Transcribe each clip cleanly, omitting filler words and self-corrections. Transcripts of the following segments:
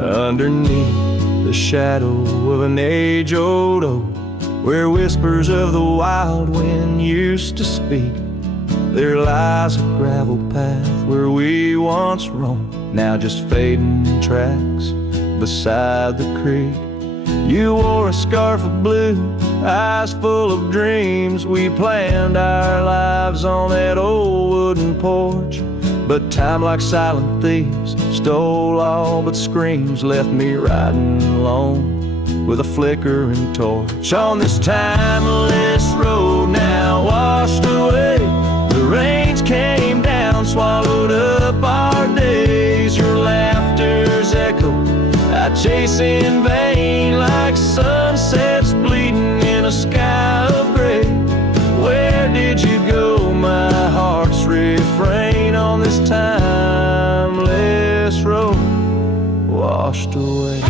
underneath the shadow of an age-old oak, where whispers of the wild wind used to speak. There lies a gravel path where we once roamed, now just fading tracks beside the creek. You wore a scarf of blue, eyes full of dreams. We planned our lives on that old wooden porch, but time, like silent thieves, stole all but screams. Left me riding alone with a flickering torch on this timeless road, now washed away. The rains came down, swallowed up our days. Your laughter's echo I chase in vain, like sunsets bleeding in a sky of gray. Where did you go? My heart's refrain on this timeless road, washed away.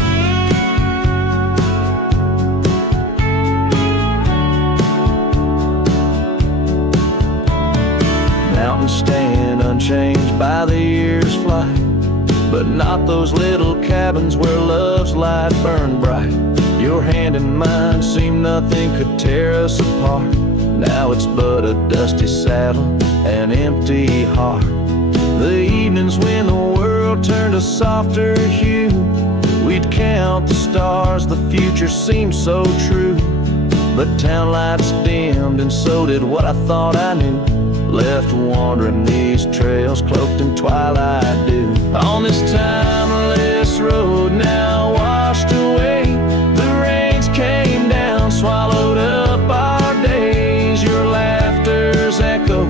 Mountains stand unchanged by the year's flight, but not those little cabins where love's light burned bright. Your hand in mine seemed nothing could tear us apart. Now it's but a dusty saddle, an empty heart. The evenings when the world turned a softer hue, we'd count the stars, the future seemed so true. But town lights dimmed and so did what I thought I knew. Left wandering these trails cloaked in twilight dew. On this timeless road now washed away, the rains came down, swallowed up our days. Your laughter's echo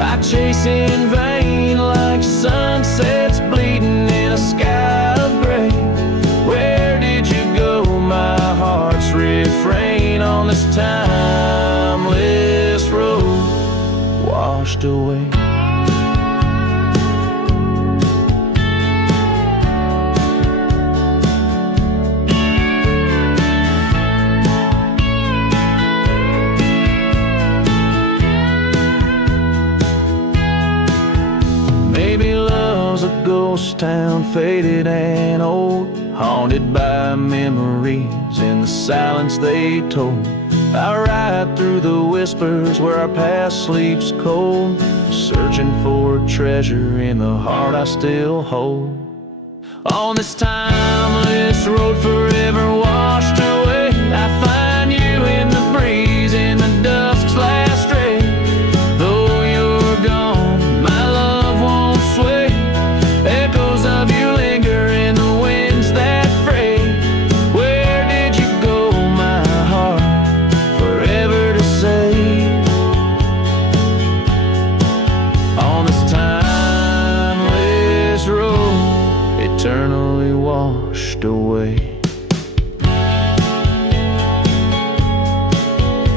I chase in vain, like sunsets bleeding in a sky of gray. Where did you go? My heart's refrain on this timeless road, washed away. Maybe love's a ghost town, faded and old, haunted by memories in the silence they told. I ride through the whispers where our past sleeps cold, searching for a treasure in the heart I still hold. On this timeless road forever washed away, I find you in the breeze, in the dusk's last ray. Though you're gone, my love won't sway. Echoes of you linger in the winds that fray. Where did you go, my heart, forever to say? On this timeless road, eternally washed away.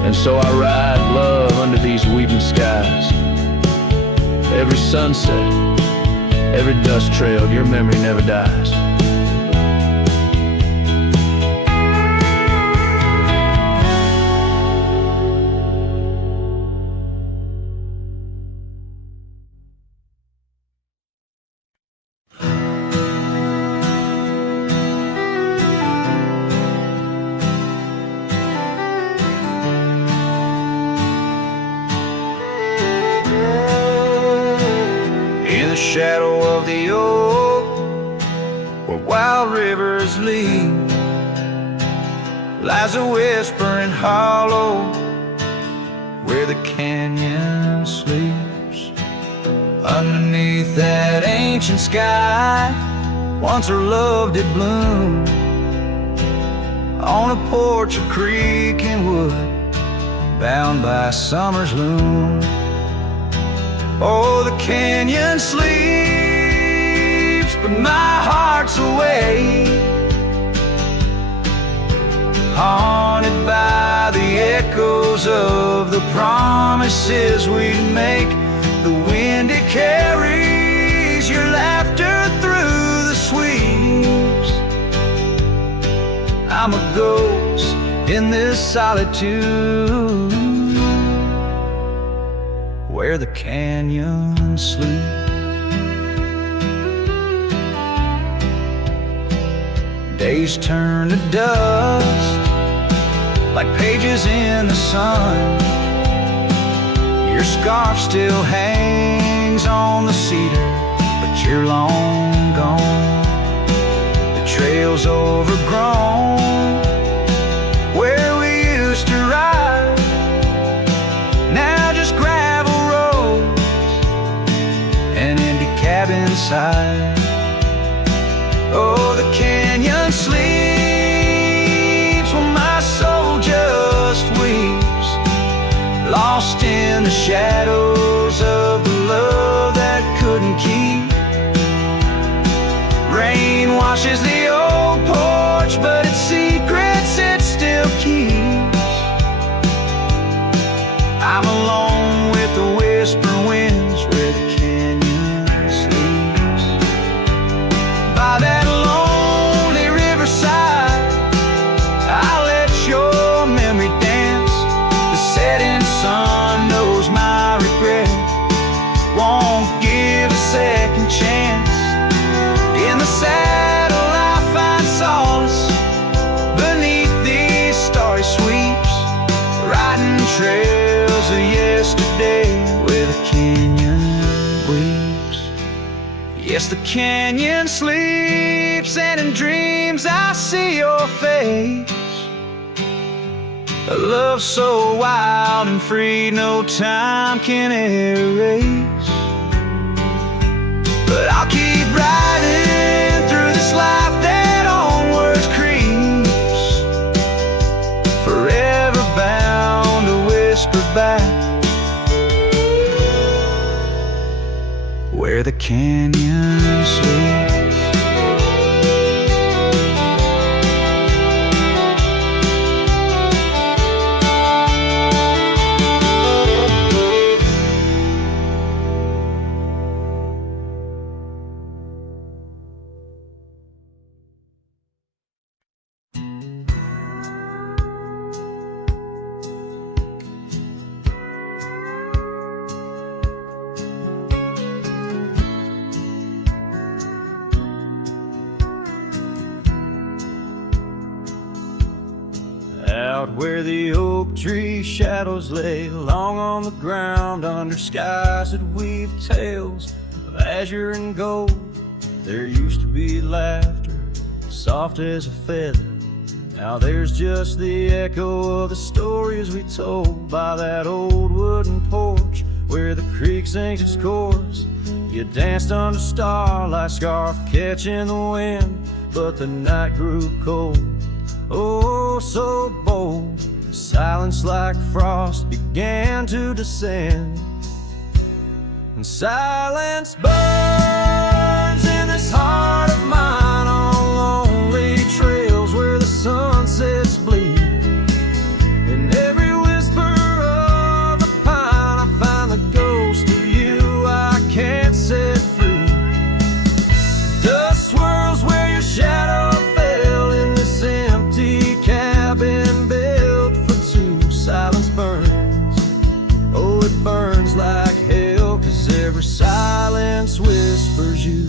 And so I ride love under these weeping skies. Every sunset, every dust trail, your memory never dies. In the shadow of the oak, where wild rivers lead, lies a whispering hollow where the canyon sleeps. Underneath that ancient sky, once our love did bloom. On a porch of creek and wood, bound by summer's loom. Oh, the canyon sleeps, but my heart's awake, haunted by the echoes of the promises we'd make. The wind, it carries your laughter through the sweeps. I'm a ghost in this solitude, where the canyon sleeps. days turn to dust like pages in the sun. Your scarf still hangs on the cedar, but you're long gone. The trail's overgrown where we used to ride, now just gravel roads and empty cabin side. Oh, the canyon sleeps when my soul just weeps, lost in the shadows of the love that couldn't keep. Rain washes the old porch, but its secrets it still keeps. I'm alone with the whisper winds where the canyon sleeps. By that lonely riverside, I'll let your memory dance. The setting sun knows my regret won't give a second chance. In the saddle I find solace beneath these starry sweeps, riding trails of yesterday where the canyon weeps. Yes, the canyon sleeps, and in dreams I see your face. A love so wild and free no time can erase. But I'll keep riding through this life that onwards creeps, forever bound to whisper back where the canyon sleeps. Out where the oak tree shadows lay long on the ground, under skies that weave tales of azure and gold, there used to be laughter soft as a feather. Now there's just the echo of the stories we told by that old wooden porch where the creek sings its chorus. You danced under starlight, scarf catching the wind, but the night grew cold, oh so bold. Silence like frost began to descend, and silence burns in this heart of mine on lonely trails where the sunsets bleed. In every whisper of the pine I find the ghost of you I can't set free. Dust swirls where your shadow fell in this empty cabin built for two. Silence burns, oh it burns like hell, 'cause every silence whispers you.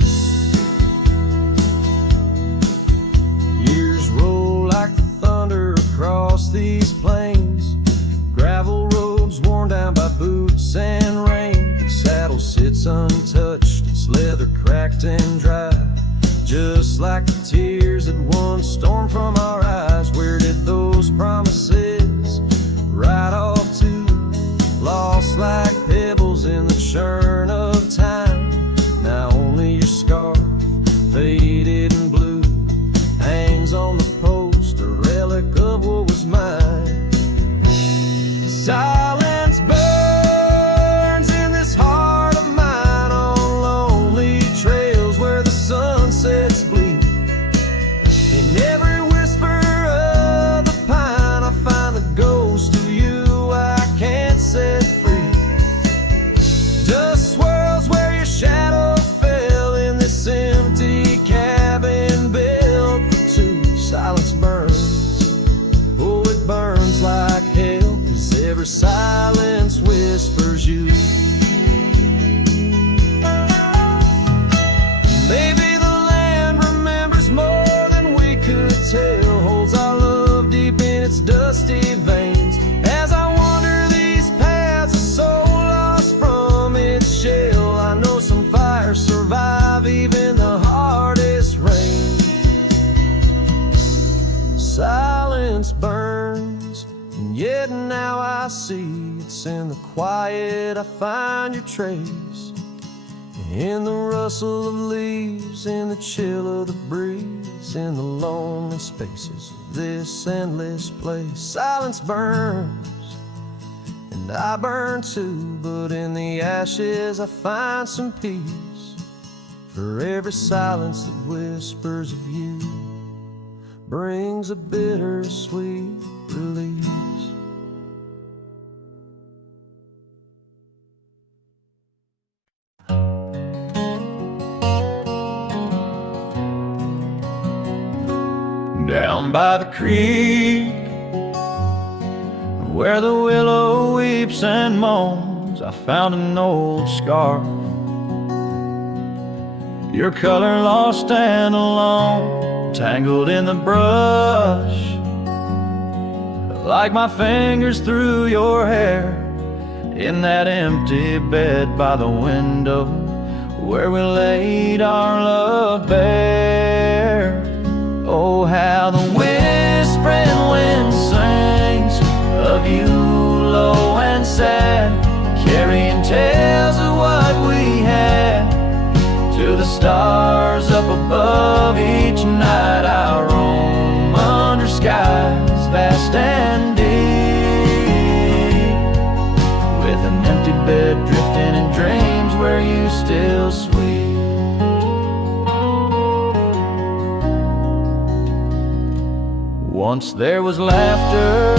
Years roll like the thunder across these plains, gravel roads worn down by boots and rain. The saddle sits untouched, its leather cracked and dry, just like the tears that once stormed from our eyes. Where did those promises ride off to? Lost like pebbles in the churn of time. Now only your scarf, faded and blue, hangs on the post, a relic of what was mine. Silence burns in this heart of mine on lonely trails where the sunsets bleed. In every whisper of the pine I find the ghost of you I can't set free. Dust swirls where your shadow fell in this empty cabin I see. It's in the quiet I find your trace, in the rustle of leaves, in the chill of the breeze, in the lonely spaces of this endless place. Silence burns, and I burn too, but in the ashes I find some peace. For every silence that whispers of you brings a bittersweet release. Down by the creek, where the willow weeps and moans, I found an old scarf, your color lost and alone, tangled in the brush, like my fingers through your hair, in that empty bed by the window, where we laid our love bare. Oh, how the whispering wind sings of you, low and sad, carrying tales of what we had to the stars up above. Each night I roam under skies vast and deep, with an empty bed drifting in dreams where you still sweet. Once there was laughter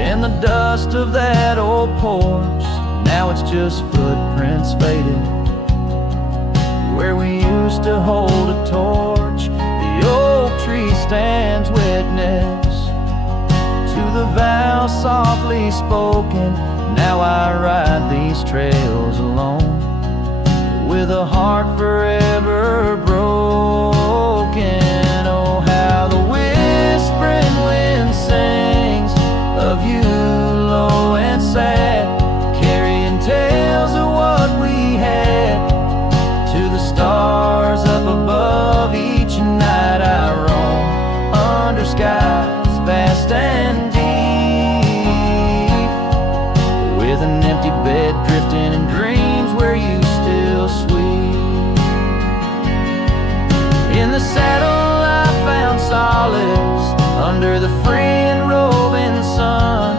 in the dust of that old porch. Now it's just footprints faded where we used to hold a torch. The oak tree stands witness to the vow softly spoken. Now I ride these trails alone, with a heart forever broken. Oh, how the whispering wind sings of you, low and sad, carrying tales of what we had to the stars up above. Each night I roam under skies vast and deep, with an empty bed drifting in dreams where you still sweet. In the saddle I found solace under the free and roving sun,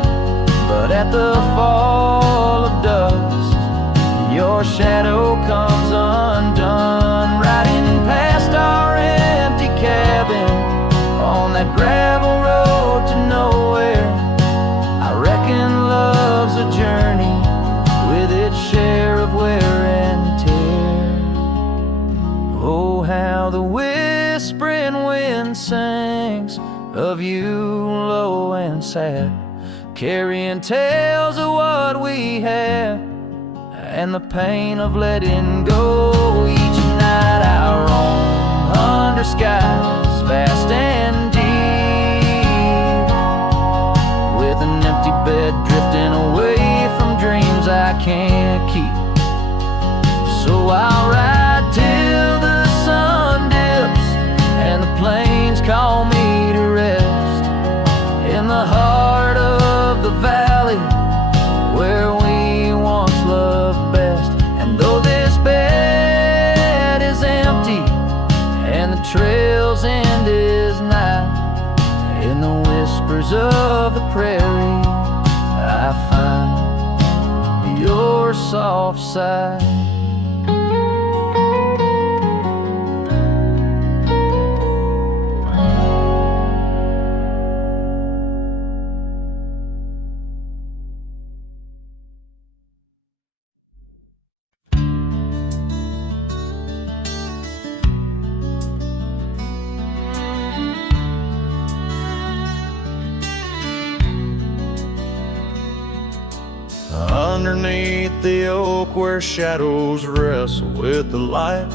but at the fall of dusk your shadow comes undone. Riding past our empty cabin on that gravel road to nowhere, I reckon love's a journey with its share of wear and tear. Oh, how the whispering wind sings of you, low and sad, carrying tales of what we had and the pain of letting go. Each night I roam under skies vast and deep, with an empty bed drifting away from dreams I can't keep. So I'll ride till the sun dips and the plains call me to rest, in the heart of the valley where we once loved best. And though this bed is empty and the trail's end is nigh, in the whispers of the prairie I find your soft sigh. Underneath the oak where shadows wrestle with the light,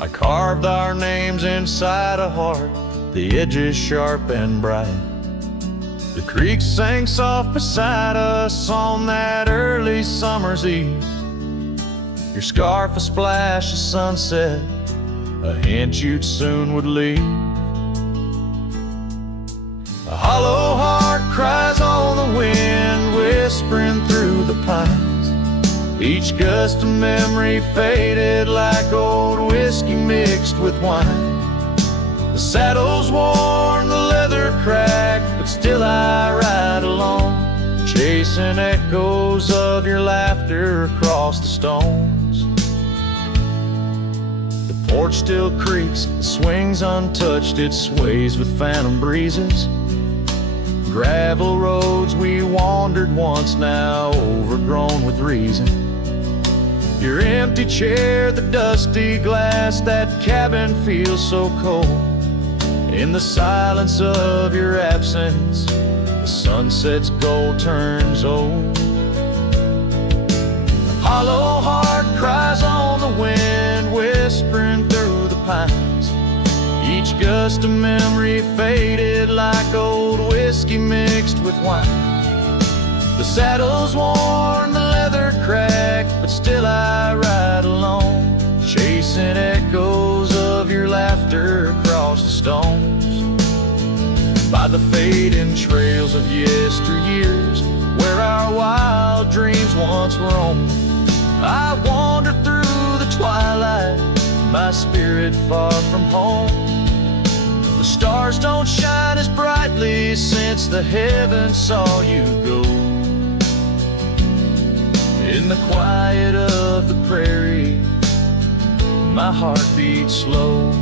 I carved our names inside a heart, the edges sharp and bright. The creek sang soft beside us on that early summer's eve, your scarf a splash of sunset, a hint you'd soon would leave. A hollow heart cries on the wind, whispering through the pines. Each gust of memory faded like old whiskey mixed with wine. The saddle's worn, the leather cracked, but still I ride along, chasing echoes of your laughter across the stones. The porch still creaks, it swings untouched, it sways with phantom breezes. Gravel roads we wandered once, now overgrown with reason. Your empty chair, the dusty glass, that cabin feels so cold. In the silence of your absence, the sunset's gold turns old. A hollow heart cries on the wind, whispering through the pines. Each gust of memory faded like old whiskey mixed with wine. The saddle's worn, the leather cracked, but still I ride along, chasing echoes of your laughter across the stones. By the fading trails of yesteryears, where our wild dreams once roamed, I wander through the twilight, my spirit far from home. The stars don't shine as brightly since the heavens saw you go. In the quiet of the prairie, my heart beats slow.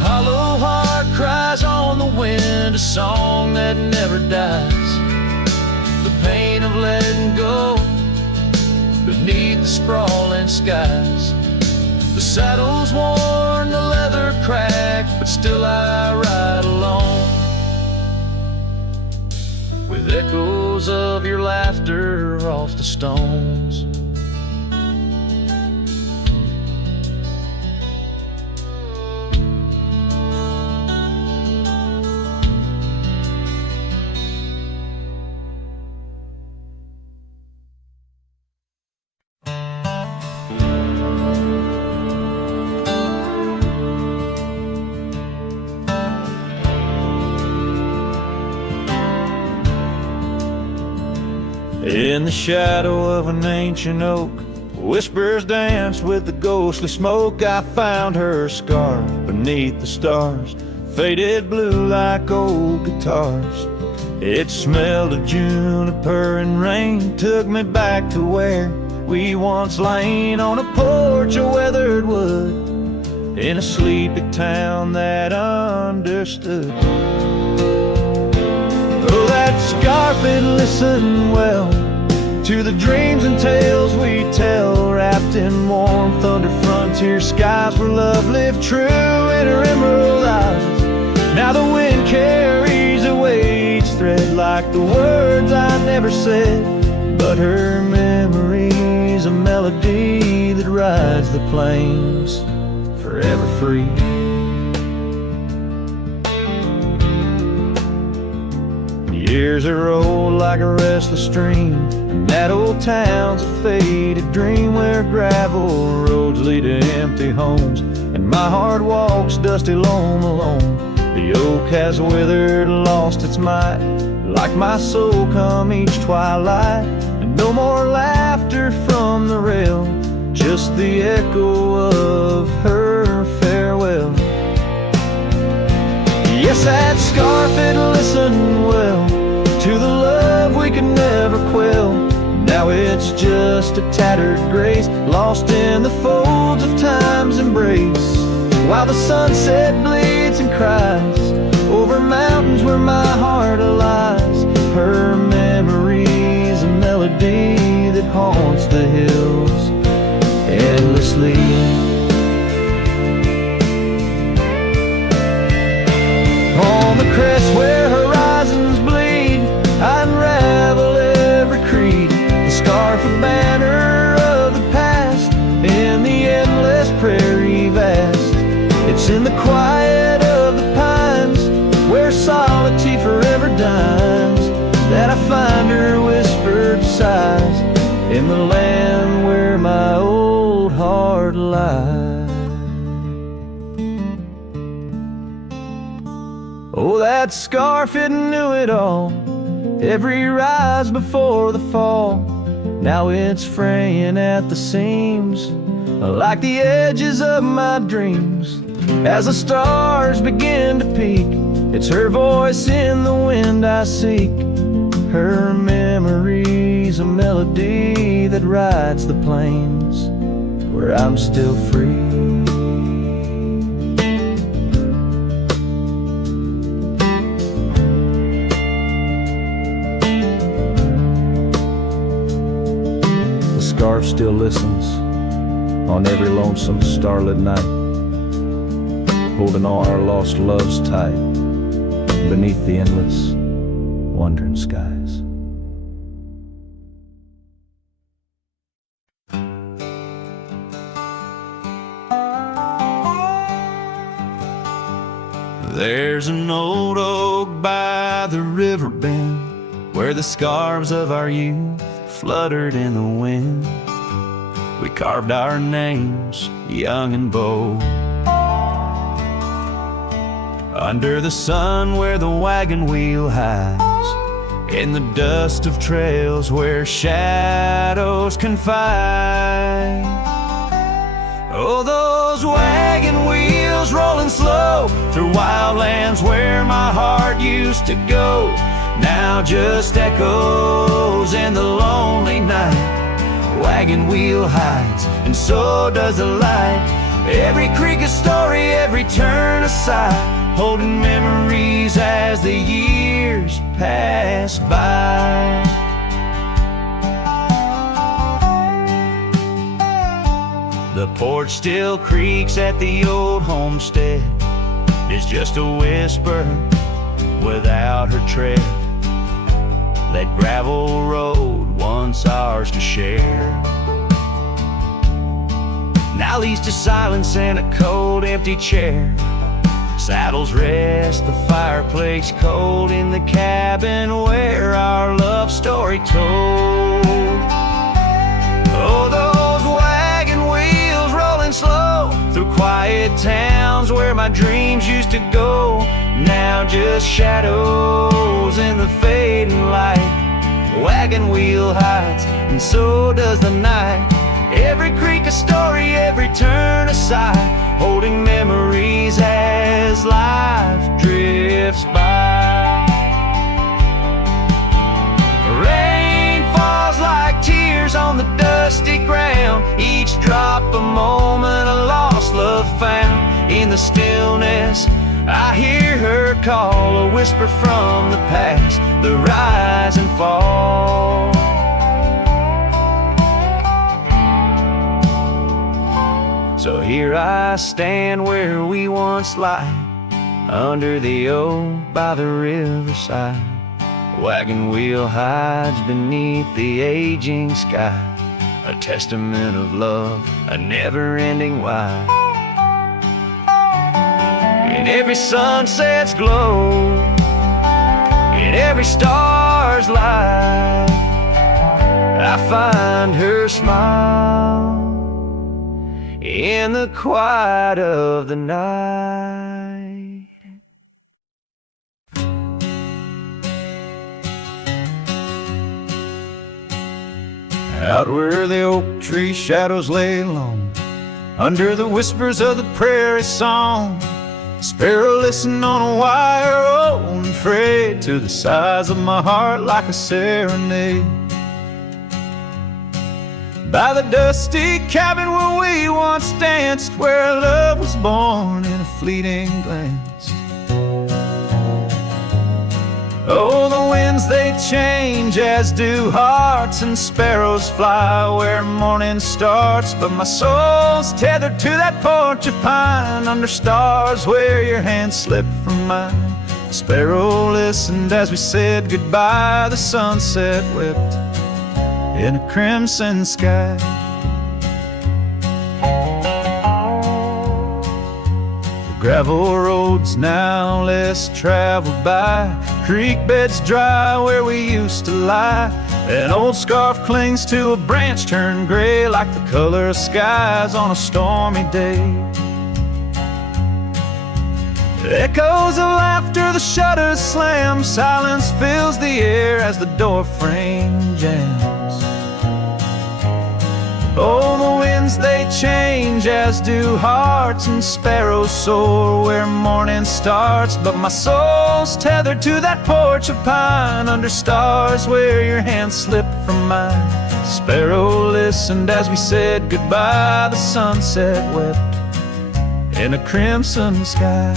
Hollow heart cries on the wind, a song that never dies. The pain of letting go beneath the sprawling skies. The saddle's worn, the leather cracked, but still I ride along, with echoes of your laughter off the stones. In the shadow of an ancient oak, whispers danced with the ghostly smoke. I found her scarf beneath the stars, faded blue like old guitars. It smelled of juniper and rain, took me back to where we once lain on a porch of weathered wood, in a sleepy town that understood. Oh, that scarf, it listened well to the dreams and tales we tell, wrapped in warmth under frontier skies where love lived true in her emerald eyes. Now the wind carries away each thread like the words I never said, but her memory's a melody that rides the plains forever free. Years are rolled like a restless stream, and that old town's a faded dream where gravel roads lead to empty homes, and my heart walks dusty lone alone. The oak has withered, lost its might, like my soul come each twilight. And no more laughter from the rail, just the echo of her farewell. Yes, that scarf, it listened well to the love we could never quell. Now it's just a tattered grace, lost in the folds of time's embrace, while the sunset bleeds and cries over mountains where my heart lies. Her memory's a melody that haunts the hills endlessly. On the crest where horizons bleed, I unravel every creed, the scarf, a banner of the past, in the endless prairie vast. It's in the quiet of the pines, where solitude forever dines, that I find Oh, that scarf, it knew it all, every rise before the fall. Now it's fraying at the seams, like the edges of my dreams. As the stars begin to peak, it's her voice in the wind I seek. Her memory's a melody that rides the plains where I'm still free. The scarf still listens on every lonesome starlit night, holding all our lost loves tight beneath the endless wandering skies. There's an old oak by the river bend where the scarves of our youth fluttered in the wind. We carved our names, young and bold, under the sun where the wagon wheel hides, in the dust of trails where shadows confide. Oh, those wagon wheels rolling slow through wildlands where my heart used to go, now just echoes in the lonely night. Wagon wheel hides, and so does the light. Every creek a story, every turn a sigh, holding memories as the years pass by. The porch still creaks at the old homestead. It's just a whisper without her tread. That gravel road once ours to share, now leads to silence and a cold empty chair. Saddles rest, the fireplace cold in the cabin where our love story told. Oh, those wagon wheels rolling slow through quiet towns where my dreams used to go, now just shadows in the fading light. Wagon wheel hides, and so does the night. Every creek a story, every turn a sigh, holding memories as life drifts by. Rain falls like tears on the dusty ground, each drop a moment, a lost love found. In the stillness I hear her call, a whisper from the past, the rise and fall. So here I stand where we once lied, under the oak by the riverside. Wagon wheel hides beneath the aging sky, a testament of love, a never-ending why. In every sunset's glow, in every star's light, I find her smile in the quiet of the night. Out where the oak tree shadows lay long, under the whispers of the prairie song, sparrow listen on a wire, old and frayed, to the size of my heart like a serenade. By the dusty cabin where we once danced, where love was born in a fleeting glance. Oh, the winds they change, as do hearts, and sparrows fly where morning starts. But my soul's tethered to that porch of pine, under stars where your hand slipped from mine. Sparrow listened as we said goodbye, the sunset whipped in a crimson sky. The gravel roads now less traveled by, creek beds dry where we used to lie. An old scarf clings to a branch turned gray, like the color of skies on a stormy day. Echoes of laughter, the shutters slam. Silence fills the air as the door frame jams. Oh, the winds they change, as do hearts, and sparrows soar where morning starts. But my soul's tethered to that porch of pine, under stars where your hand slipped from mine. Sparrow listened as we said goodbye. The sunset wept in a crimson sky.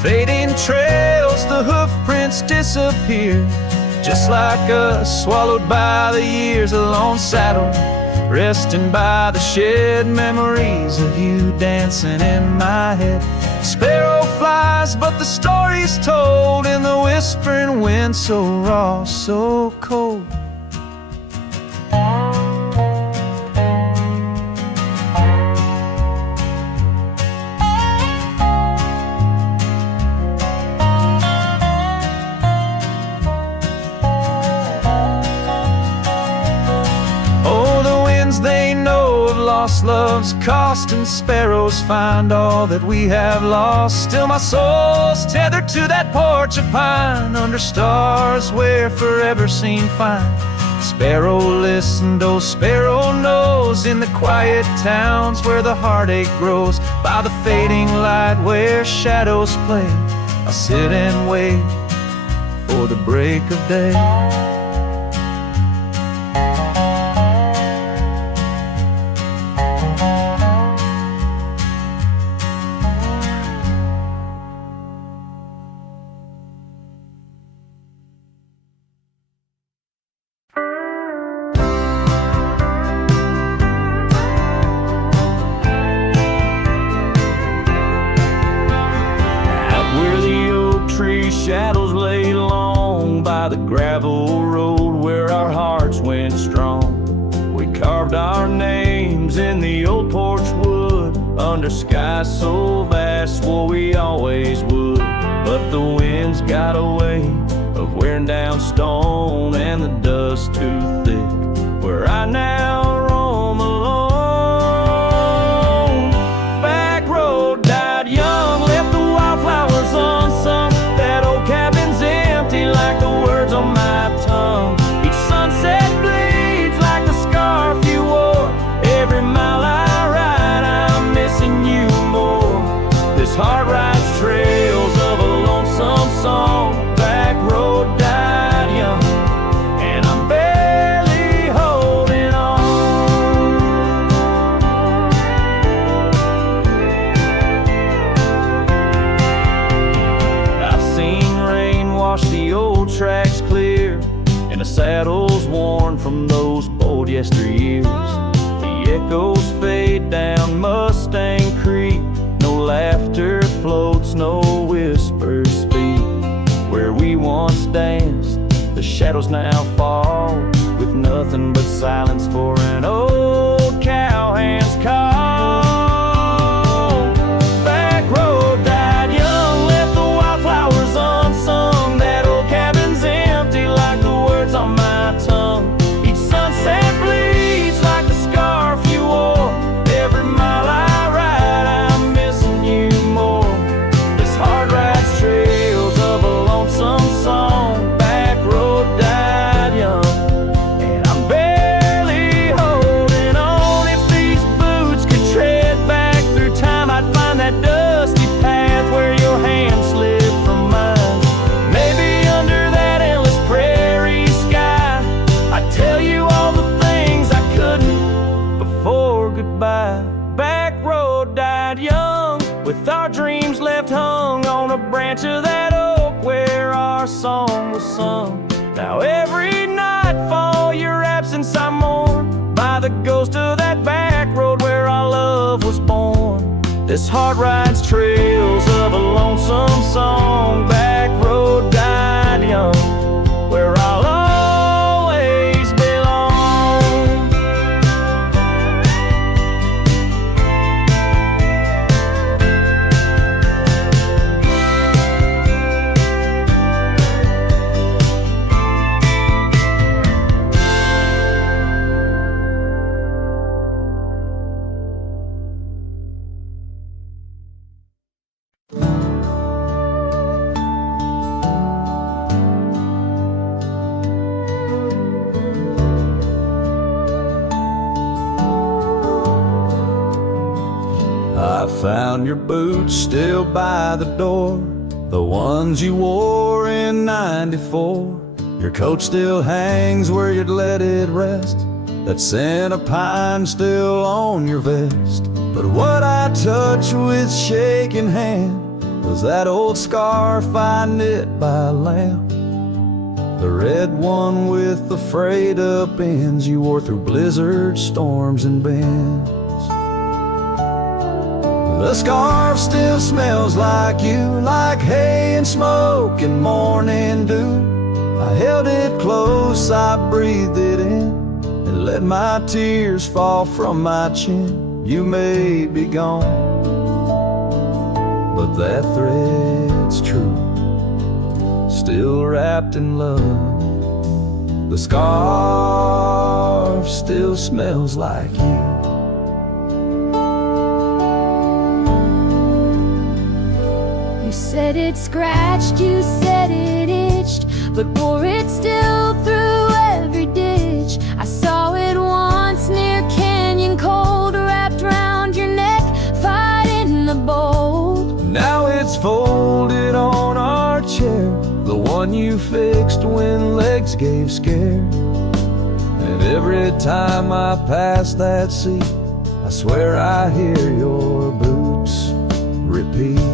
Fading trails, the hoof prints disappear, just like us, swallowed by the years. A lone saddle, resting by the shed. Memories of you dancing in my head. Sparrow flies, but the story's told in the whispering wind, so raw, so cold. They know of lost love's cost, and sparrows find all that we have lost. Still my soul's tethered to that porch of pine, under stars where forever seemed fine. Sparrow listened, oh sparrow knows, in the quiet towns where the heartache grows. By the fading light where shadows play, I'll sit and wait for the break of day. Shadows lay long by the gravel road where our hearts went strong. We carved our names in the old porch wood, under skies so vast, swore we always would. But the winds got a way of wearing down stone, and the dust too thick where I now roam alone. Back road died young, left the wildflowers unsung. That old cabin's empty like the words on my tongue. Each sunset bleeds like the scarf you wore. Every mile I ride, I'm missing you more. This heart rides trails of a lonesome song. Back road died young, and I'm barely holding on. I've seen rain wash the old tracks clear, and the saddles worn from those bold yesteryears. The echoes fade down Mustang Creek. No laughter floats, no whispers speak. Where we once danced, the shadows now fall, with nothing but silence for an old cowhand's call. Back road died young, left the wildflowers unsung. That old cabin's empty like the words on my tongue. Each sunset bleeds like the scarf you wore. Every mile I ride, I'm missing you more. This heart rides trails of a lonesome song. Back road died young, and I'm barely holding on. If these boots could tread back through time, I'd find that dusty path where your hand slid from mine. Maybe under that endless prairie sky, I'd tell you all the things I couldn't before goodbye. Back road died young, with our dreams left hung on a branch of that oak where our song was sung. Now every nightfall, your absence I mourn, by the ghost of that back road where our love was born. This heart rides trails of a lonesome song. Back road died young, where I'll always belong. on your boots still by the door, the ones you wore in '94. Your coat still hangs where you'd let it rest, that scent of pine still on your vest. But what I touched with shaking hand was that old scarf I knit by lamp, the red one with the frayed up ends you wore through blizzards, storms, and bends. The scarf still smells like you, like hay and smoke and morning dew. I held it close, I breathed it in, and let my tears fall from my chin. You may be gone, but that thread's true, still wrapped in love. The scarf still smells like you. You said it scratched, you said it itched, but wore it still through every ditch. I saw it once near Canyon Cold, wrapped round your neck, fighting the bolt. Now it's folded on our chair, the one you fixed when legs gave scare. And every time I pass that seat, I swear I hear your boots repeat.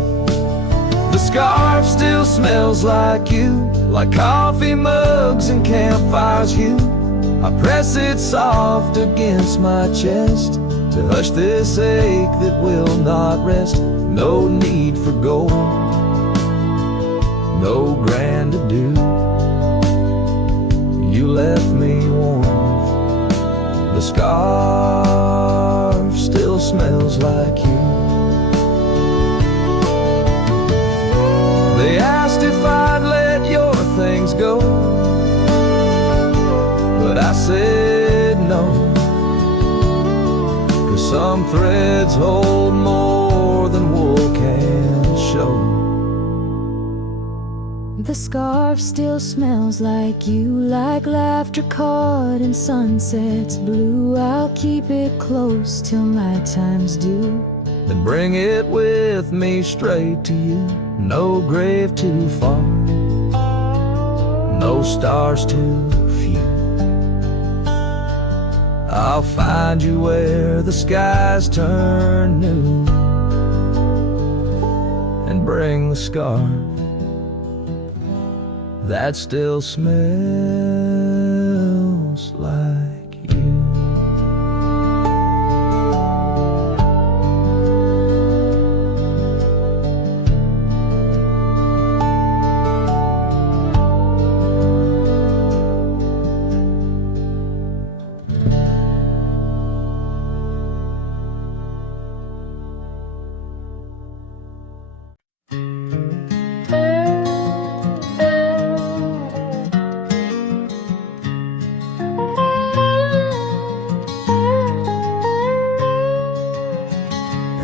The scarf still smells like you, like coffee mugs and campfires hue. I press it soft against my chest to hush this ache that will not rest. No need for gold, no grand ado. You left me warm, the scarf still smells like you. They asked if I'd let your things go, but I said no, 'cause some threads hold more than wool can show. The scarf still smells like you, like laughter caught in sunsets blue. I'll keep it close till my time's due, Then bring it with me straight to you. No grave too far, no stars too few. I'll find you where the skies turn new, and bring the scarf that still smells like you.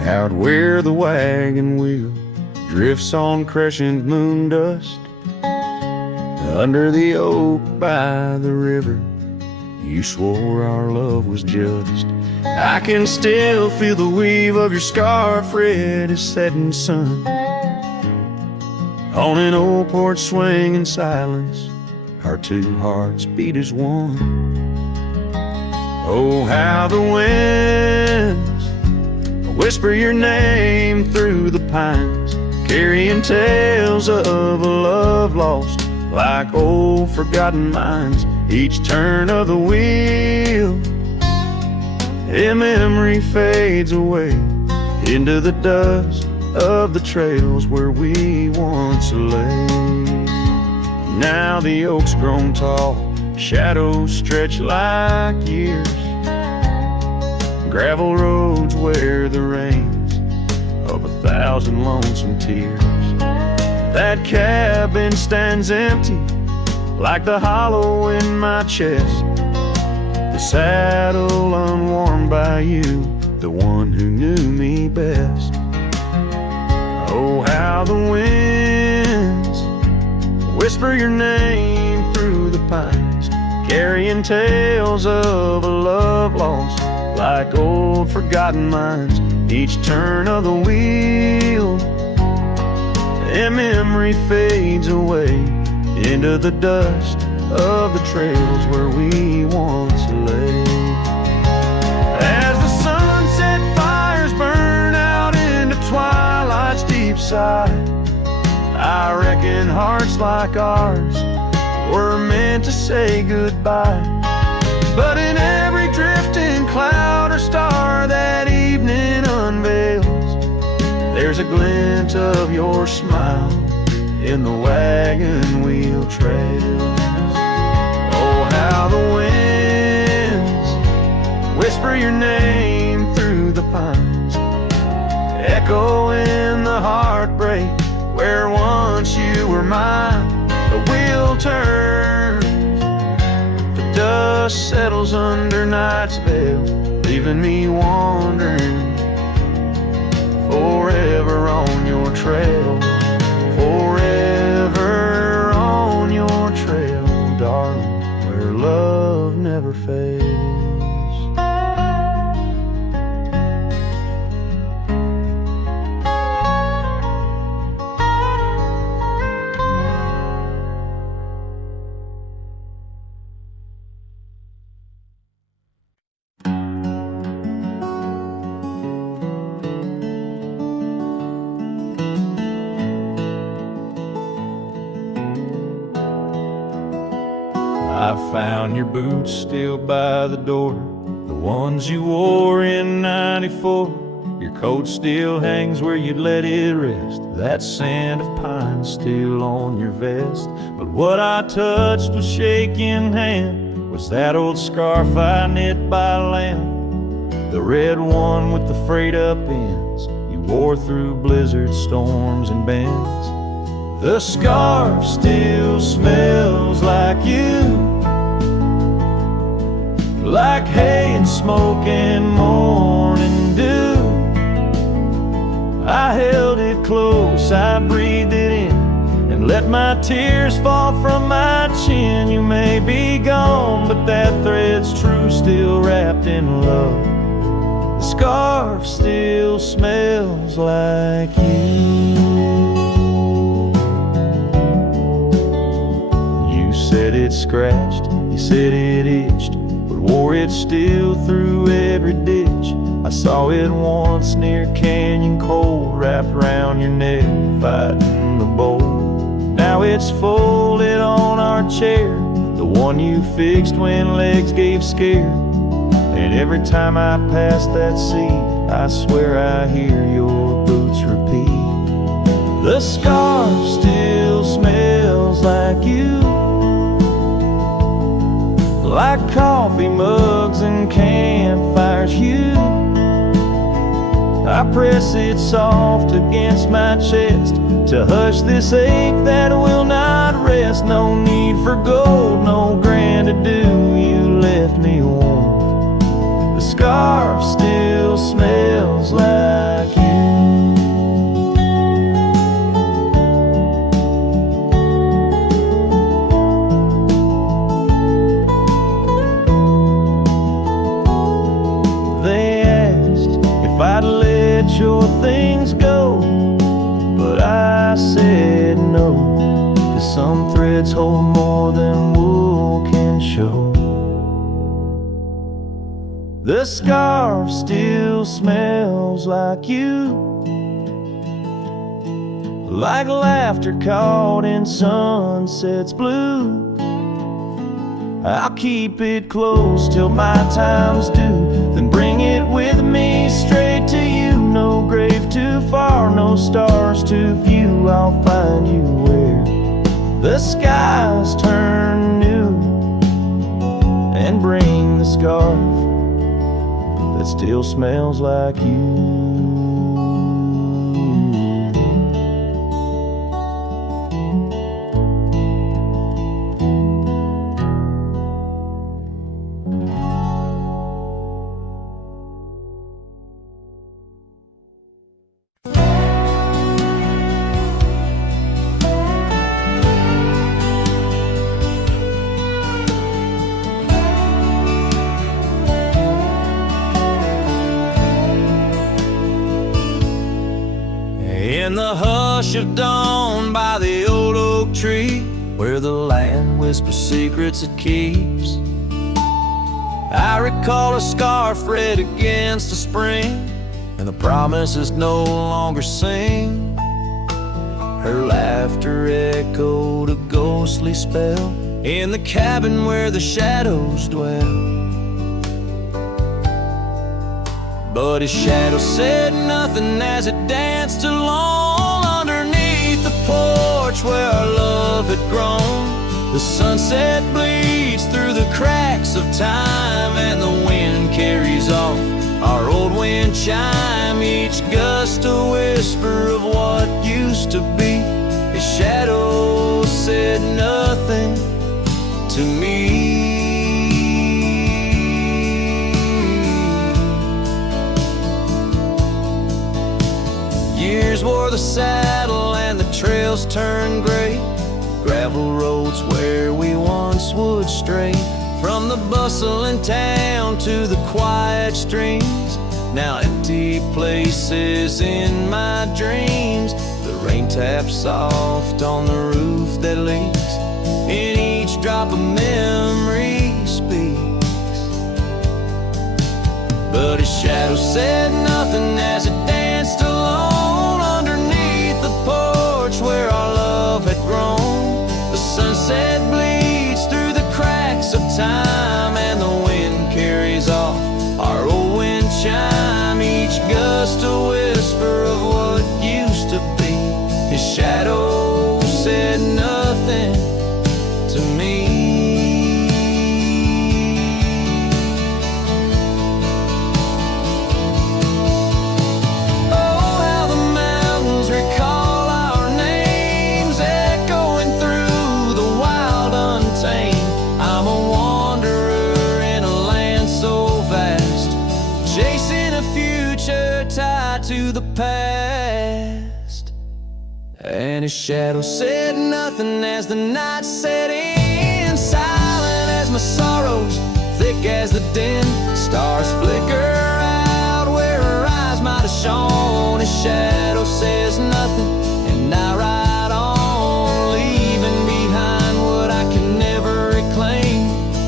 Out where the wagon wheel drifts on crescent moon dust, under the oak by the river, you swore our love was just. I can still feel the weave of your scarf red as setting sun. On an old porch swing in silence, our two hearts beat as one. Oh, how the winds whisper your name through the pines, carrying tales of a love lost like old forgotten mines. Each turn of the wheel, a memory fades away into the dust of the trails where we once lay. Now the oak's grown tall, shadows stretch like years, gravel roads wear the rains of 1,000 lonesome tears. That cabin stands empty like the hollow in my chest, the saddle unworn by you, the one who knew me best. Oh, how the winds whisper your name through the pines, carrying tales of a love lost like old forgotten mines. each turn of the wheel, and memory fades away into the dust of the trails where we once lay. As the sunset fires burn out into twilight's deep side, I reckon hearts like ours were meant to say goodbye. But in every drifting cloud or star that evening unveils, there's a glint of your smile in the wagon wheel trails. Oh, how the winds whisper your name through the pines, echo in the heartbreak where once you were mine. The wheel turns, the dust settles under night's veil, leaving me wandering forever on your trail, forever on your trail, darling, where love never fails. I found your boots still by the door, the ones you wore in '94. Your coat still hangs where you'd let it rest, that scent of pine still on your vest. But what I touched with shaking hand was that old scarf I knit by land, the red one with the frayed up ends you wore through blizzard storms and bends. The scarf still smells like you, like hay and smoke and morning dew. I held it close, I breathed it in, and let my tears fall from my chin. You may be gone, but that thread's true, still wrapped in love. The scarf still smells like you. You said it scratched, you said it itched, wore it still through every ditch. I saw it once near Canyon Cold, wrapped round your neck, fighting the bolt. Now it's folded on our chair, the one you fixed when legs gave scare. And every time I pass that seat, I swear I hear your boots repeat. The scarf still smells like you, like coffee mugs and campfires hue. I press it soft against my chest to hush this ache that will not rest. No need for gold, no grand ado, you left me warm. The scarf still smells like you. I'd let your things go, but I said no, 'cause some threads hold more than wool can show. The scarf still smells like you, like laughter caught in sunset's blue. I'll keep it close till my time's due, then bring it with me straight to you. No grave too far, no stars too few. I'll find you where the skies turn new, and bring the scarf that still smells like you. the hush of dawn by the old oak tree, where the land whispers secrets it keeps. I recall a scarf red against the spring, and the promises no longer sing. Her laughter echoed a ghostly spell in the cabin where the shadows dwell. But his shadow said nothing as it danced along underneath the porch where our love had grown. The sunset bleeds through the cracks of time, and the wind carries off our old wind chime. Each gust a whisper of what used to be. His shadow said nothing to me. Years wore the saddle and the trails turned gray, gravel roads where we once would stray. From the bustling town to the quiet streams, now empty places in my dreams. The rain taps soft on the roof that leaks, in each drop a memory speaks. But his shadow said nothing as it danced alone underneath the porch where our love had grown. The sunset bleeds through the cracks of time, and the wind carries off our old wind chime. Each gust a whisper of what used to be. His shadow said nothing to me. To the past, and his shadow said nothing as the night set in, silent as my sorrows, thick as the din. Stars flicker out where her eyes might have shone. His shadow says nothing, and I ride on, leaving behind what I can never reclaim.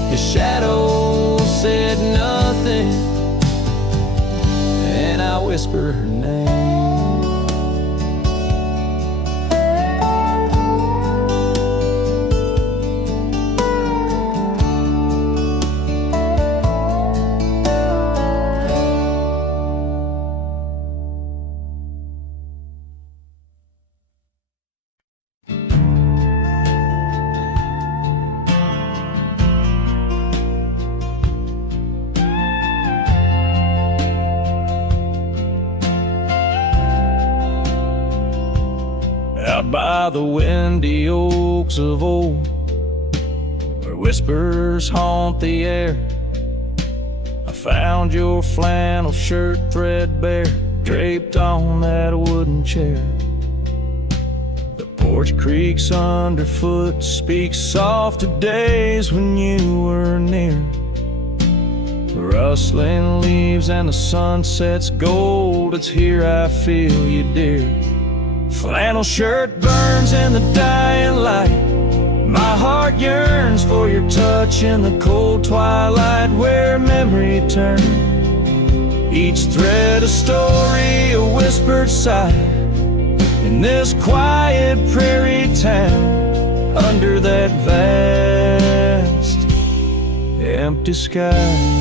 His shadow said nothing, and I whisper her name. By the windy oaks of old, where whispers haunt the air, I found your flannel shirt threadbare, draped on that wooden chair. The porch creaks underfoot, speaks soft of days when you were near. The rustling leaves and the sunset's gold, it's here I feel you, dear. Flannel shirt burns in the dying light, my heart yearns for your touch in the cold twilight, where memory turns, each thread a story, a whispered sigh, in this quiet prairie town, under that vast empty sky.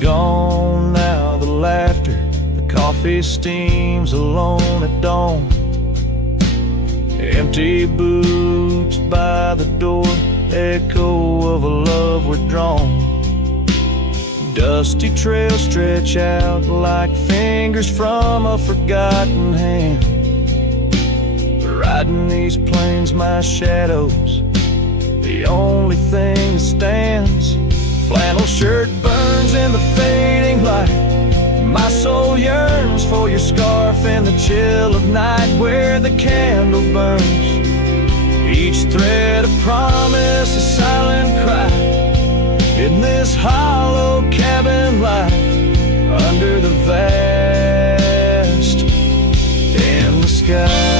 Gone now the laughter, the coffee steams alone at dawn. Empty boots by the door, echo of a love withdrawn. Dusty trails stretch out like fingers from a forgotten hand. Riding these plains, my shadow's the only thing that stands. Flannel shirt burns in the fading light, My soul yearns for your scarf and the chill of night where the candle burns. Each thread a promise, a silent cry in this hollow cabin life under the vast endless sky.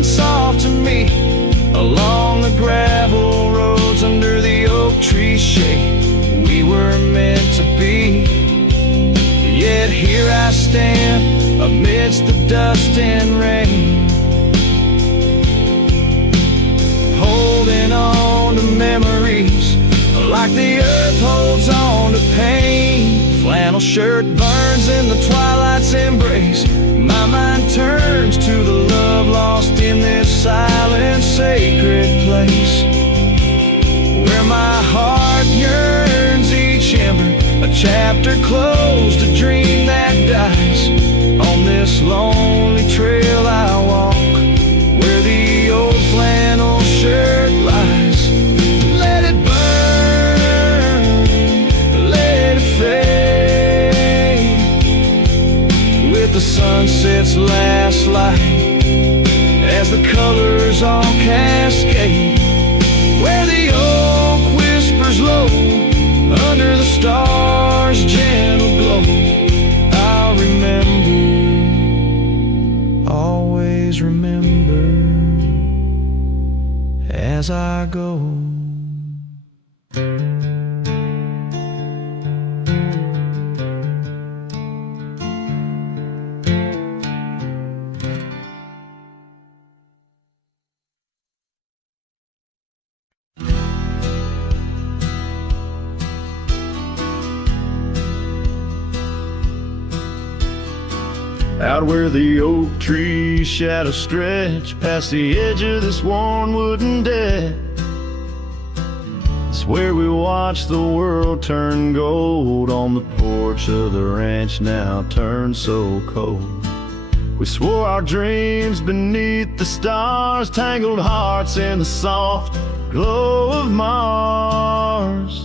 Soft to me along the gravel roads under the oak tree shade. We were meant to be. Yet here I stand amidst the dust and rain, holding on to memories like the earth holds on to pain. Flannel shirt burns in the twilight's embrace. My mind turns to the love lost in this silent, sacred place, where my heart yearns each ember, a chapter closed, a dream that dies. On this lonely trail I walk, where the old flannel shirt lies. Let it burn, let it fade, with the sunset's last light, as the colors all cascade, where the oak whispers low under the stars' gentle glow. I'll remember, always remember, as I go. Out where the oak tree shadows stretch past the edge of this worn wooden deck, it's where we watch the world turn gold on the porch of the ranch now turned so cold. We swore our dreams beneath the stars, tangled hearts in the soft glow of Mars.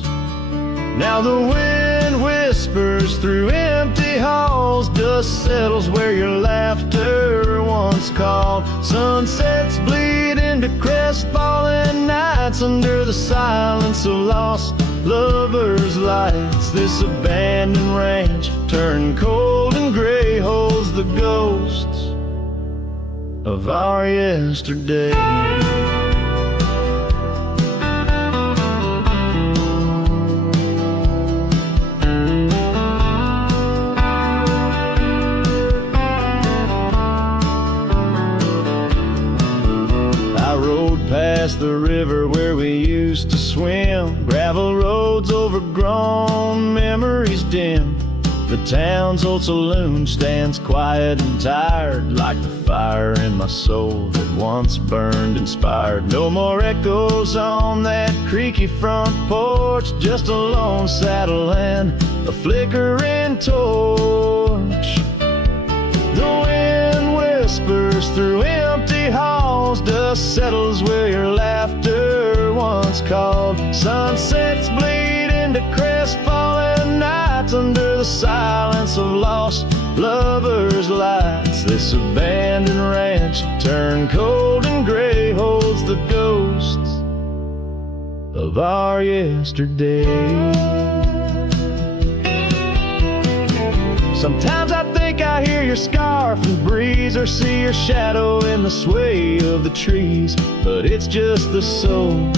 Now the wind whispers through empty halls, dust settles where your laughter once called. Sunsets bleed into crestfallen nights under the silence of lost lovers' lights. This abandoned ranch turned cold and gray holds the ghosts of our yesterday. Past the river where we used to swim, gravel roads overgrown, memories dim. The town's old saloon stands quiet and tired, like the fire in my soul that once burned inspired. No more echoes on that creaky front porch, just a lone saddle and a flickering torch. The wind whispers through empty halls, dust settles where your laughter once called. Sunsets bleed into crestfallen nights under the silence of lost lovers' lights. This abandoned ranch turned cold and gray holds the ghosts of our yesterday. Sometimes I think I hear your scarf in the breeze, or see your shadow in the sway of the trees. But it's just the soul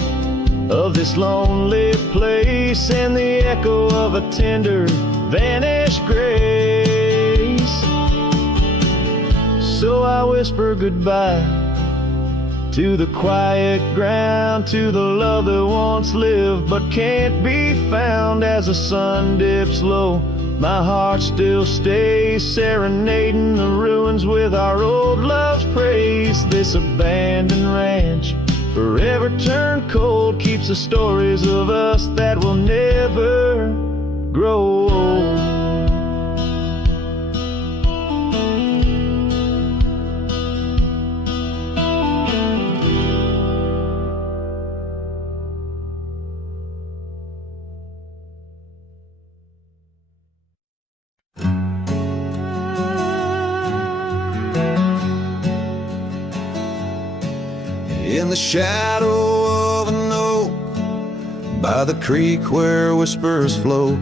of this lonely place, and the echo of a tender vanished grace. So I whisper goodbye to the quiet ground, to the love that once lived but can't be found. As the sun dips low, my heart still stays serenading the ruins with our old love's praise. This abandoned ranch, forever turned cold, keeps the stories of us that will never grow old. In the shadow of an oak, by the creek where whispers float,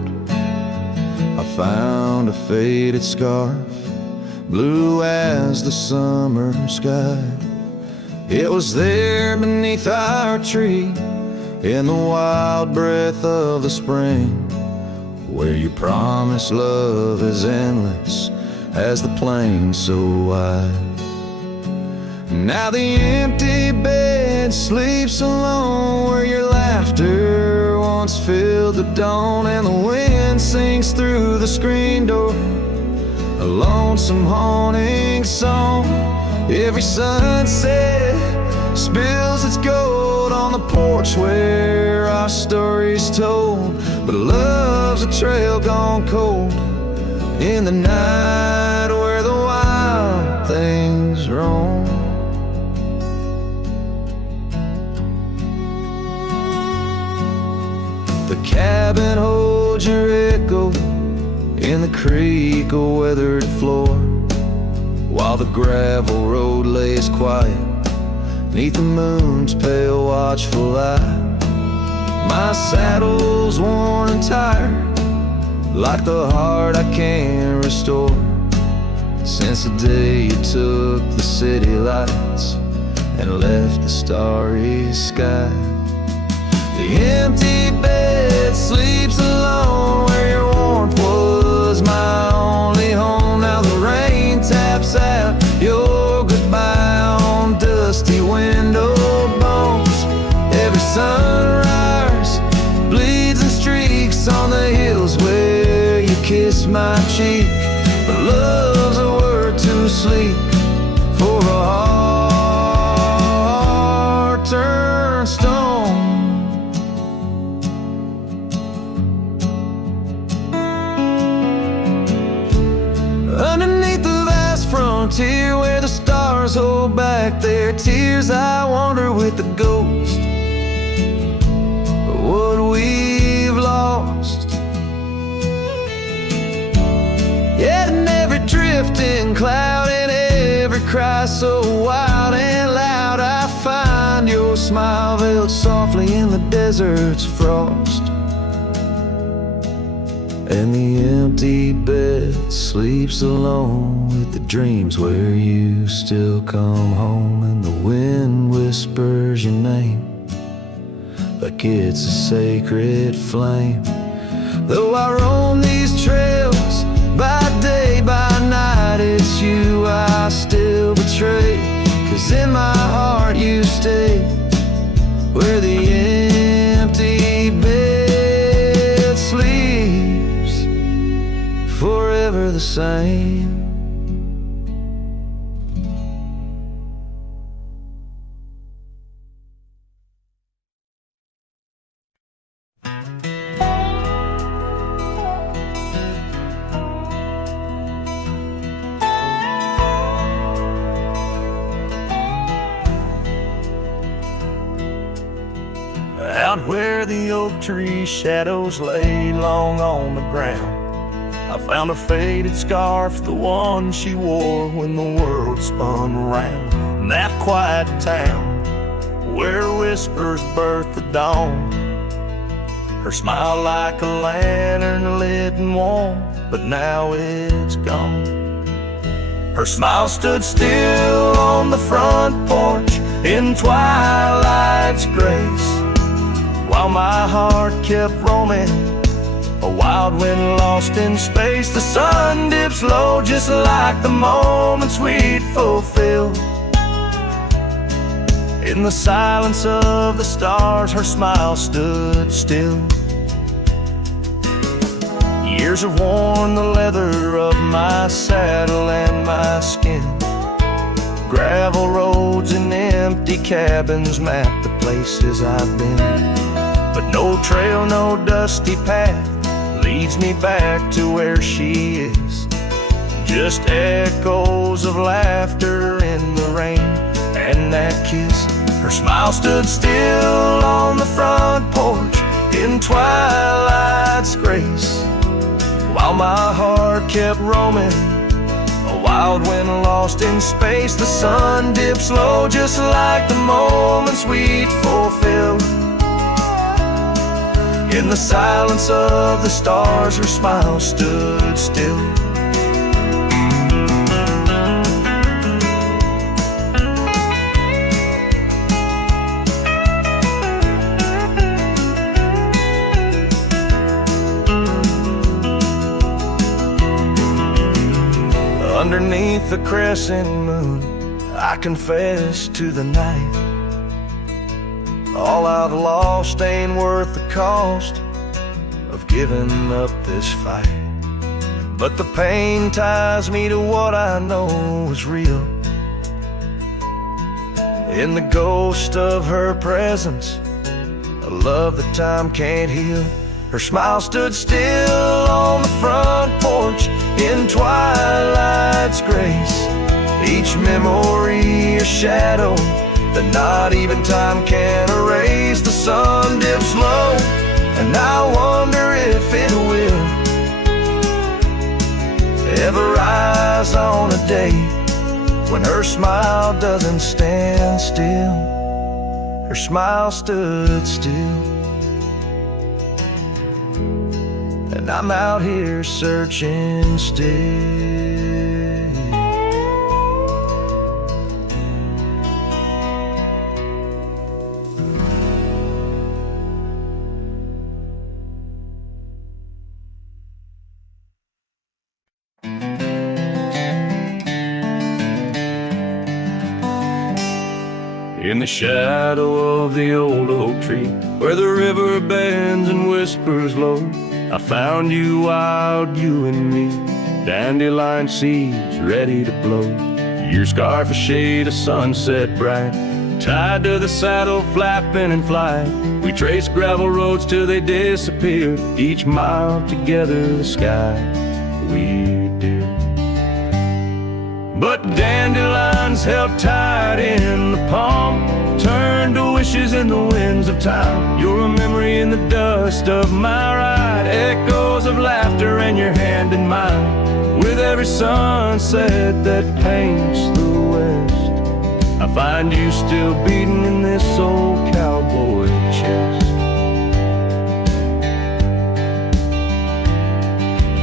I found a faded scarf, blue as the summer sky. It was there beneath our tree, in the wild breath of the spring, where you promise love is endless as the plain so wide. Now the empty bed sleeps alone, where your laughter once filled the dawn, and the wind sings through the screen door, a lonesome haunting song. Every sunset spills its gold on the porch where our story's told, but love's a trail gone cold in the night where the wild things roam. The cabin holds your echo in the creek, a weathered floor, while the gravel road lays quiet neath the moon's pale watchful eye. My saddle's worn and tired, like the heart I can't restore, since the day you took the city lights and left the starry sky. The empty bed sleeps alone, where your warmth was my only home. Now the rain taps out your goodbye on dusty window bones. Every sunrise bleeds and streaks on the hills where you kiss my cheek, but love's a word too sleek for a heart turned stone. Underneath the vast frontier where the stars hold back their tears, I wander with the ghost of what we've lost. Yet in every drifting cloud, in every cry so wild and loud, I find your smile veiled softly in the desert's frost. And the empty bed sleeps alone with the dreams where you still come home, and the wind whispers your name like it's a sacred flame. Though I roam these trails by day, by night, it's you I still betray, 'cause in my heart you stay where the empty bed sleeps forever the same. Out where the oak tree shadows lay long on the ground, I found a faded scarf, the one she wore when the world spun around. In that quiet town where whispers birth the dawn, her smile like a lantern lit and warm, but now it's gone. Her smile stood still on the front porch in twilight's grace, while my heart kept roaming, a wild wind lost in space. The sun dips low just like the moments we'd fulfill. In the silence of the stars, her smile stood still. Years have worn the leather of my saddle and my skin. Gravel roads and empty cabins map the places I've been, but no trail, no dusty path leads me back to where she is. Just echoes of laughter in the rain and that kiss. Her smile stood still on the front porch in twilight's grace, while my heart kept roaming, a wild wind lost in space. The sun dips low just like the moments we'd fulfill. In the silence of the stars, her smile stood still. Underneath the crescent moon, I confess to the night, all I've lost ain't worth the cost of giving up this fight. But the pain ties me to what I know is real. In the ghost of her presence, a love that time can't heal. Her smile stood still on the front porch in twilight's grace. Each memory a shadow that not even time can erase. The sun dips low, and I wonder if it will ever rise on a day when her smile doesn't stand still. Her smile stood still, and I'm out here searching still. In the shadow of the old oak tree, where the river bends and whispers low, I found you, wild you and me, dandelion seeds ready to blow. Your scarf a shade of sunset bright, tied to the saddle flapping in flight. We traced gravel roads till they disappeared, each mile together the sky we did. But dandelions held tight in the palm, turned to wishes in the winds of time. You're a memory in the dust of my ride, echoes of laughter and your hand in mine. With every sunset that paints the west, I find you still beating in this old cowboy chest.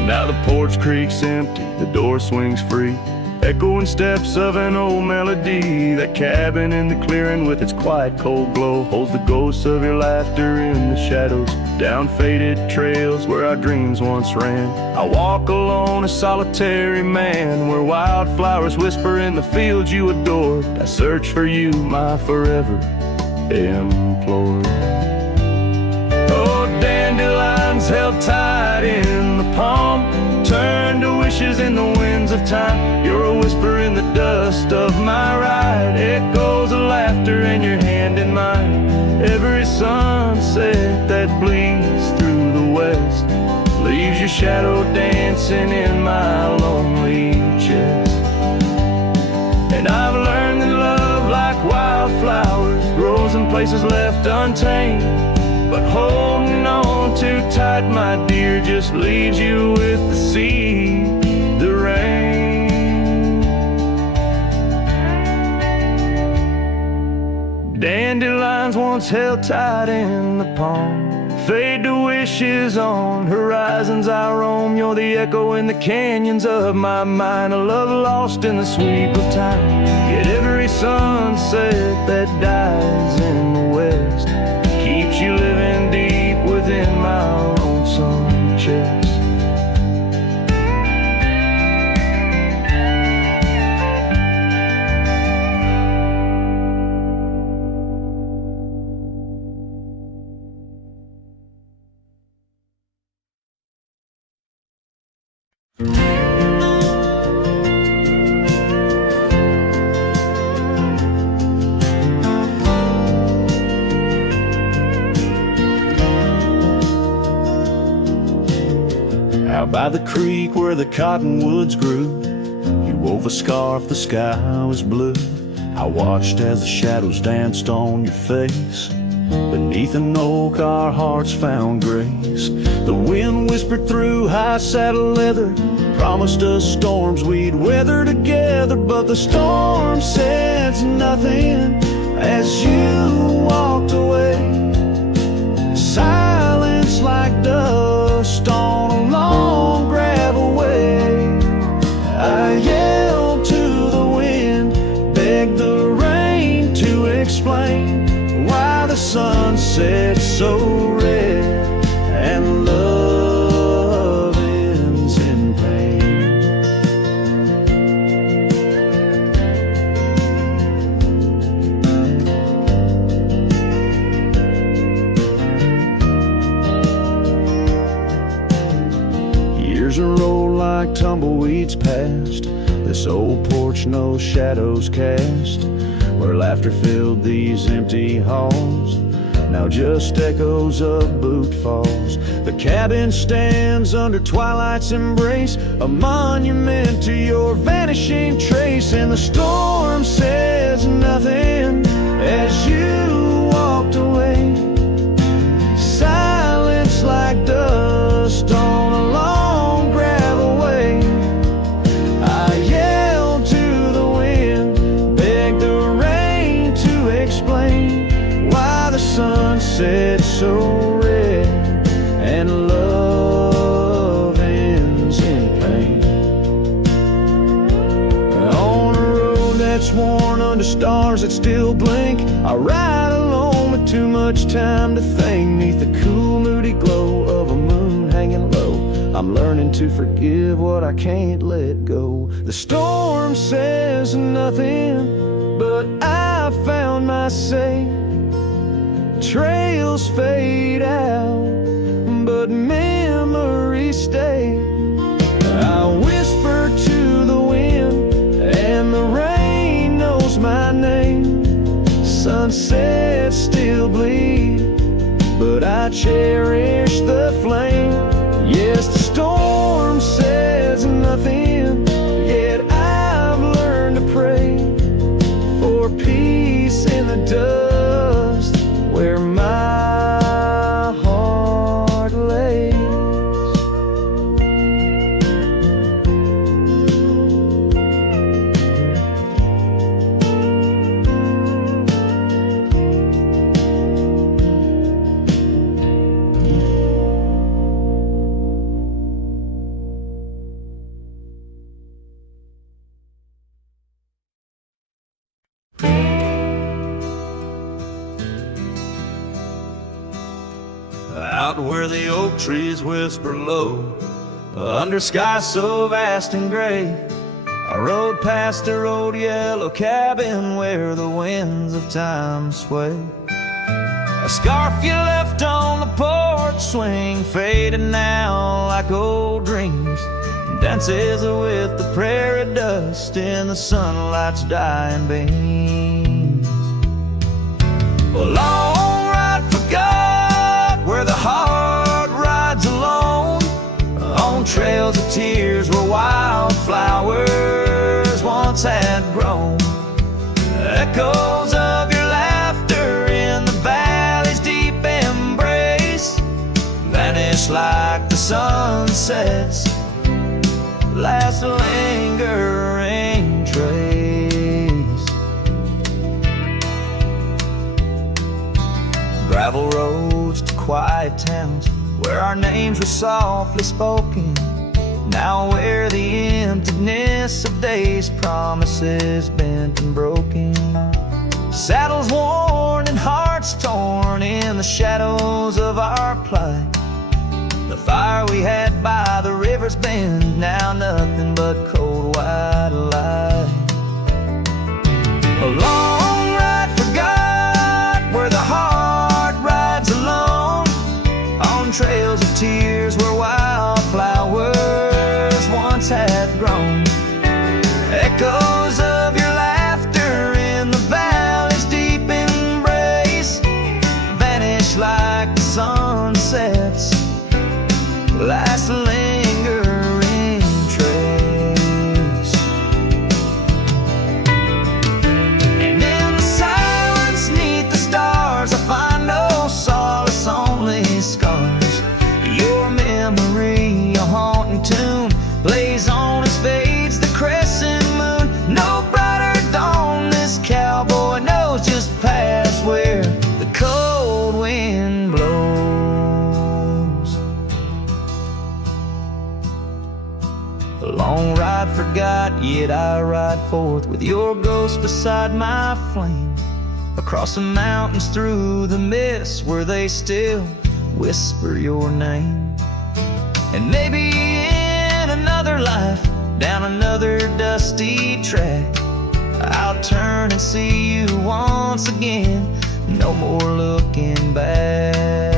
Now the porch creaks empty, the door swings free, echoing steps of an old melody. That cabin in the clearing with its quiet cold glow holds the ghosts of your laughter in the shadows, down faded trails where our dreams once ran. I walk alone, a solitary man, where wildflowers whisper in the fields you adored. I search for you, my forever implored. Oh, dandelions held tight in the palm, turn to wishes in the winds of time. You're a whisper in the dust of my ride, echoes of laughter and your hand in mine. Every sunset that bleeds through the west leaves your shadow dancing in my lonely chest. And I've learned that love, like wildflowers, grows in places left untamed. But holding on too tight, my dear, just leaves you with the sea, the rain. Dandelions once held tight in the palm, fade to wishes on horizons I roam. You're the echo in the canyons of my mind, a love lost in the sweep of time. Yet every sunset that dies in the west keeps you living deep within my lonesome chest. Out by the creek where the cottonwoods grew, you wove a scarf, the sky was blue. I watched as the shadows danced on your face. Beneath an oak our hearts found grace. The wind whispered through high saddle leather, promised us storms we'd weather together. But the storm said nothing as you walked away. Silence like dust on a long gravel way. I yelled to the wind, begged the rain to explain why the sun set so red and love ends in pain. Years roll like tumbleweeds past this old porch, no shadows cast, where laughter filled these empty halls, now just echoes of boot falls. The cabin stands under twilight's embrace, a monument to your vanishing trace. And the storm says nothing as you walked away. Silence like dust on a long gravel way. I yelled to the wind, begged the rain to explain why the sun set so red and love ends in pain. On a road that's worn under stars that still blink, I ride alone with too much time to think. Neath the cool moody glow of a moon hanging low, I'm learning to forgive what I can't let go. The storm says nothing, but I found my say. Trails fade out, but memories stay. I whisper to the wind, and the rain knows my name. Sunsets still bleed, but I cherish the flame. Yes, the storm says nothing, yet I've learned to pray for peace in the dust where my heart lays. Out where the oak trees whisper low, under skies so vast and gray, I rode past a old yellow cabin where the winds of time sway. A scarf you left on the porch swing, faded now like old dreams, dances with the prairie dust in the sunlight's dying beams. A long ride forgot where the heart rides alone, on trails of tears where wildflowers once had grown. Echoes of your laughter in the valley's deep embrace vanish like the sunset's last lingering trace. Gravel roads to quiet towns where our names were softly spoken, now where the emptiness of days' promises bent and broken. Saddles worn and hearts torn in the shadows of our plight. The fire we had by the river's bend, now nothing but cold white light. A long ride forgot where the heart rides alone, on trails of tears where wildflowers once had grown. Echoes of your laughter in the valley's deep embrace vanish like the sunset's last lingering night I ride forth with your ghost beside my flame, across the mountains, through the mist, where they still whisper your name. And maybe in another life, down another dusty track, I'll turn and see you once again. No more looking back.